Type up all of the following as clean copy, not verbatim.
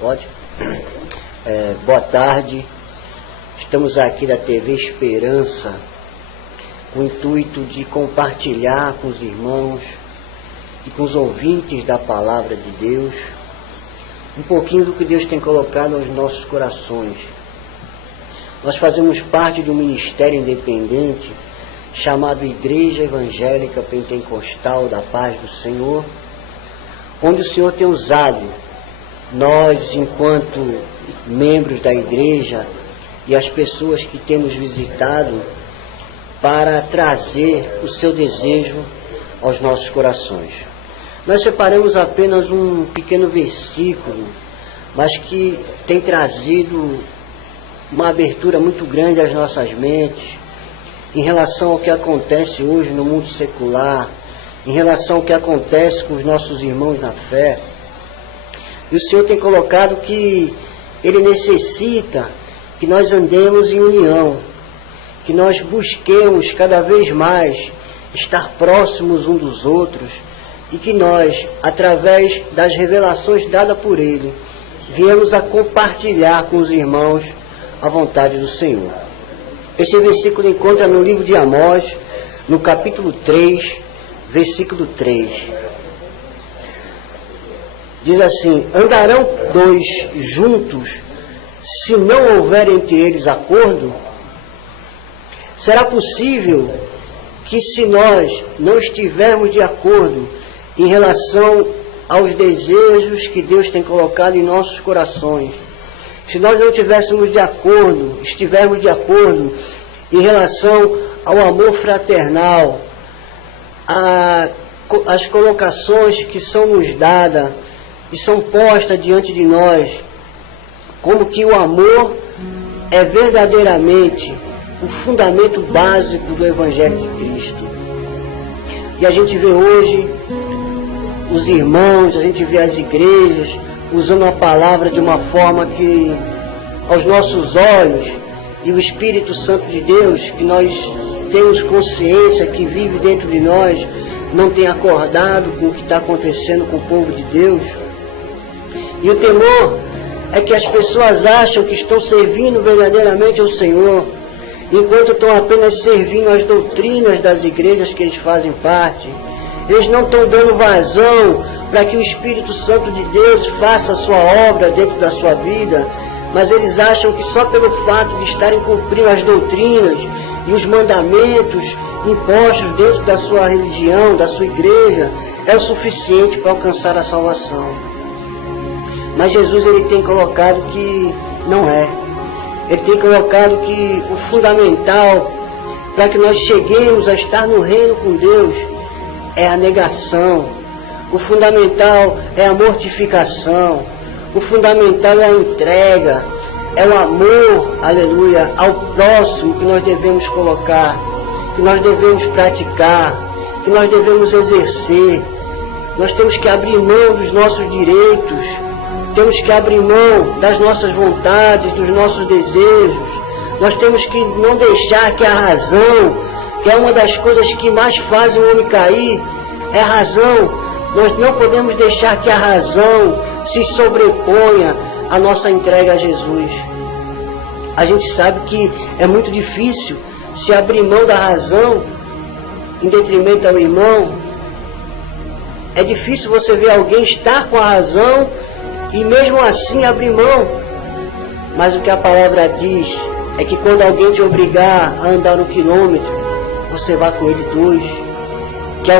Pode? Boa tarde. Estamos aqui da TV Esperança com o intuito de compartilhar com os irmãos e com os ouvintes da Palavra de Deus um pouquinho do que Deus tem colocado aos nossos corações. Nós fazemos parte de um ministério independente chamado Igreja Evangélica Pentecostal da Paz do Senhor, onde o Senhor tem usado nós, enquanto membros da igreja, e as pessoas que temos visitado, para trazer o seu desejo aos nossos corações. Nós separamos apenas um pequeno versículo, mas que tem trazido uma abertura muito grande às nossas mentes, em relação ao que acontece hoje no mundo secular, em relação ao que acontece com os nossos irmãos na fé. E o Senhor tem colocado que Ele necessita que nós andemos em união, que nós busquemos cada vez mais estar próximos uns dos outros e que nós, através das revelações dadas por Ele, viemos a compartilhar com os irmãos a vontade do Senhor. Esse versículo encontra no livro de Amós, no capítulo 3, versículo 3. Diz assim: andarão dois juntos, se não houver entre eles acordo? Será possível que, se nós não estivermos de acordo em relação aos desejos que Deus tem colocado em nossos corações, se nós não estivermos de acordo em relação ao amor fraternal, às colocações que são nos dadas e são postas diante de nós, como que o amor é verdadeiramente o fundamento básico do Evangelho de Cristo. E a gente vê hoje os irmãos, a gente vê as igrejas usando a palavra de uma forma que, aos nossos olhos, e o Espírito Santo de Deus, que nós temos consciência que vive dentro de nós, não tem acordado com o que está acontecendo com o povo de Deus. E o temor é que as pessoas acham que estão servindo verdadeiramente ao Senhor, enquanto estão apenas servindo às doutrinas das igrejas que eles fazem parte. Eles não estão dando vazão para que o Espírito Santo de Deus faça a sua obra dentro da sua vida, mas eles acham que só pelo fato de estarem cumprindo as doutrinas e os mandamentos impostos dentro da sua religião, da sua igreja, é o suficiente para alcançar a salvação. Mas Jesus, Ele tem colocado que não é. Ele tem colocado que o fundamental para que nós cheguemos a estar no reino com Deus é a negação. O fundamental é a mortificação. O fundamental é a entrega. É o amor, aleluia, ao próximo que nós devemos colocar, que nós devemos praticar, que nós devemos exercer. Nós temos que abrir mão dos nossos direitos, temos que abrir mão das nossas vontades, dos nossos desejos. Nós temos que não deixar que a razão, que é uma das coisas que mais fazem o homem cair, é a razão. Nós não podemos deixar que a razão se sobreponha à nossa entrega a Jesus. A gente sabe que é muito difícil se abrir mão da razão em detrimento ao irmão. É difícil você ver alguém estar com a razão e mesmo assim abrir mão. Mas o que a palavra diz é que quando alguém te obrigar a andar 1 quilômetro, você vá com ele 2.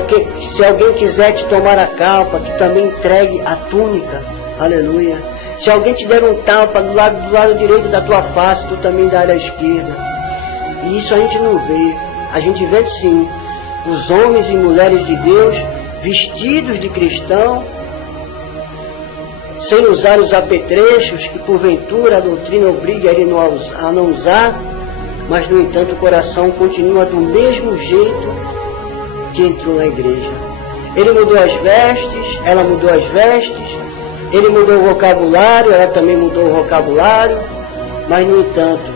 Que se alguém quiser te tomar a capa, que também entregue a túnica. Aleluia. Se alguém te der um tapa do lado direito da tua face, tu também dá à esquerda. E isso a gente não vê. A gente vê sim os homens e mulheres de Deus vestidos de cristão, sem usar os apetrechos que porventura a doutrina obriga ele a não usar, mas no entanto o coração continua do mesmo jeito que entrou na igreja. Ele mudou as vestes, ela mudou as vestes, ele mudou o vocabulário, ela também mudou o vocabulário, mas no entanto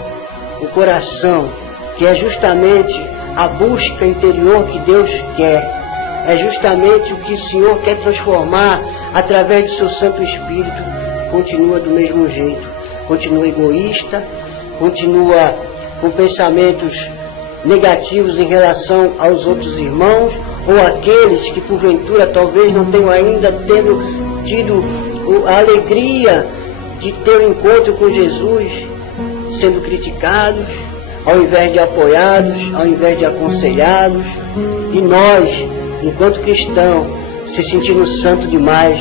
o coração, que é justamente a busca interior que Deus quer, é justamente o que o Senhor quer transformar através do seu Santo Espírito, continua do mesmo jeito, continua egoísta, continua com pensamentos negativos em relação aos outros irmãos, ou aqueles que porventura talvez não tenham ainda tido a alegria de ter um encontro com Jesus, sendo criticados, ao invés de apoiados, ao invés de aconselhados, e nós, enquanto cristãos, se sentindo santo demais.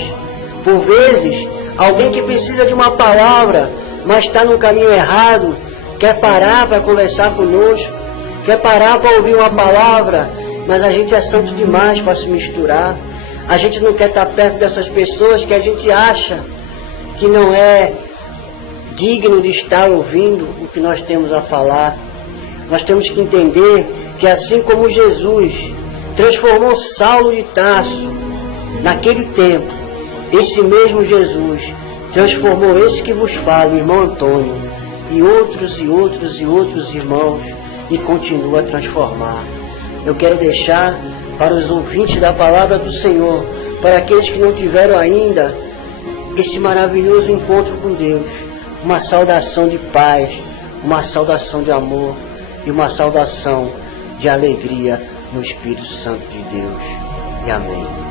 Por vezes, alguém que precisa de uma palavra, mas está no caminho errado, quer parar para conversar conosco, quer parar para ouvir uma palavra, mas a gente é santo demais para se misturar. A gente não quer estar perto dessas pessoas que a gente acha que não é digno de estar ouvindo o que nós temos a falar. Nós temos que entender que assim como Jesus transformou Saulo de Tarso naquele tempo, esse mesmo Jesus transformou esse que vos fala, o irmão Antônio, e outros e outros e outros irmãos, e continua a transformar. Eu quero deixar para os ouvintes da palavra do Senhor, para aqueles que não tiveram ainda esse maravilhoso encontro com Deus, uma saudação de paz, uma saudação de amor e uma saudação de alegria no Espírito Santo de Deus. E amém.